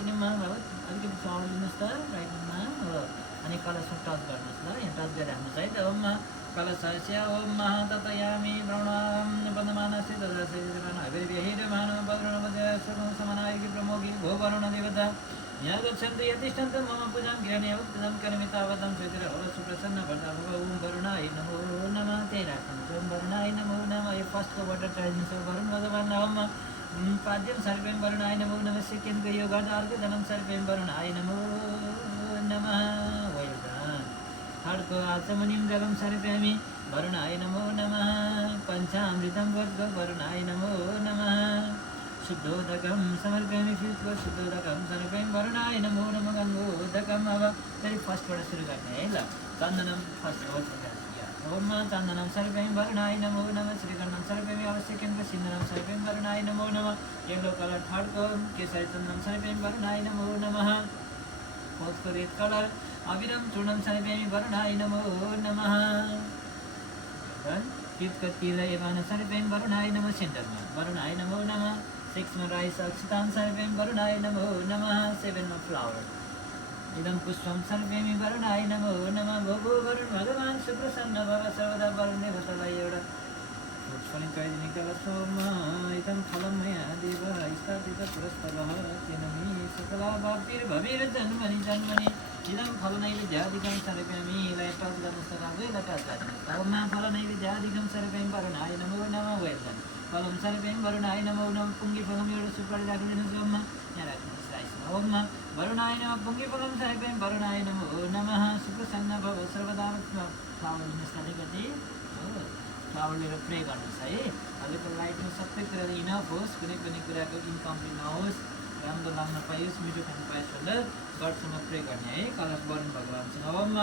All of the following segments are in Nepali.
दक्षिणमा अलिकति चाउर लिनुहोस् त राइटमा हो अनि कलशमा टच गर्नुहोस् ल यहाँ टच गरिराख्नुहोस् है त ओम कलशस्य ओम महाततयामि ब्रह्मणां बन्धमानस्य ददास्य हविर्व्यहिर्मानो वरुणवजयसुखं समनायिकी प्रमोगी भो वरुण देवता यहाँ गच्छन्तु यतिष्ठन्तु मम पूजां गृहणे उत्तमं करोमि तावतं चैत्र हो सुप्रसन्न भर्ता भव ओम वरुणाय नमो नमः त्यही राख्नुहोस् ओम वरुणाय नमो नमः यो फर्स्टको वाटर चढाइदिन्छ वरुण भगवान् ओम पाद्यम सर्वेम वरुणाय नमो नमः सेकेन्डको यो गर्दा अर्को जन्म सर्वेम वरुणाय नमो नमः वेल डन थर्डको आचमनिम जगम सर्वेमि वरुणाय नमो नमः पञ्चामृतं वर्गो वरुणाय नमो नमः शुद्धोदकं समर्पयामि फिफ्थको शुद्धोदकं समर्पयामि वरुणाय नमो नमः गन्धोदकम् अब फेरि फर्स्टबाट सुरु गर्ने है ल चन्दनम फर्स्ट हो ओम चन्दनम सर्वैं वरुणाय नमो नमः श्रीगन्धम सर्वैं अब सेकेन्डको सिन्दूरम सर्वैं वरुणाय नमो नमः येलो कलर थर्डको केसरी चन्दनम सर्वैं वरुणाय नमो नमः फोर्थको रेड कलर अविरम चूर्णम सर्वैं वरुणाय नमो नमः फिफ्थको तिल एवान सर्वैं वरुणाय नमः सेन्टरमा वरुणाय नमो नमः सिक्समा राइस अक्षतां सर्वैं वरुणाय नमो नमः सेभेनमा फ्लावर इदं पुष्पं सर्वेमि वरुणाय नमो नमः भो वरुण भगवान् सुप्रसन्न भव सर्वदा वरुण देवतालाई एउटा फ्रुट्स पनि चढाइदिने कलशोम इदं फलं मया देव स्थापित पुरस्तवः तेन मे सकलाभिर्भवेर जन्मनि जन्मनि इदं फलनैवेद्यादिकं सर्वयामि यसलाई टच गर्नुहोस् त राम्रो यसलाई टच गर्नुहोस् ओम फलनैवेद्यादिकं सर्वैं वरुणाय नमो नमः वेल्कम फलं सर्वैं वरुणाय नमो नमः पुङ्गिफलं एउटा सुपारी राखिदिनुहोस् ओम यहाँ राख्नुहोस् राइसमा ओम वरुणाय नमः पुङ्गिफलं सर्वैं वरुणाय नमो नमः सुप्रसन्न भव सर्वदा फ्लावर लिनुहोस् अलिकति हो फ्लावर लिएर प्रे गर्नुहोस् है अहिलेको लाइफमा सबै कुराले इनफ होस् कुनै पनि कुराको इन्कम्प्लिट नहोस् राम्रो लाग्न पाइयोस् मिठो खानु पाइयोस् भनेर गडसँग प्रे गर्ने है कलश वरुण भगवान्सँग ओम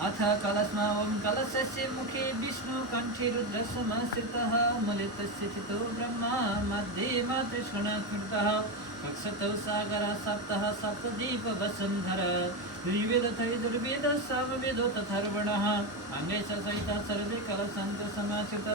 अथ कलशमा ओम कलशस्य मुखे विष्णु कण्ठे रुद्रसमाश्रितः मूले तस्य चितो ब्रह्मा मध्ये मातृष्णकृतः कक्षतौ सागरः सप्तः सप्तदीप वसुन्धर ऋग्वेदथैर्वेदः सामवेदो तथर्वणः अङ्गैः सहितः सर्वे कलशन्तु समाश्रितः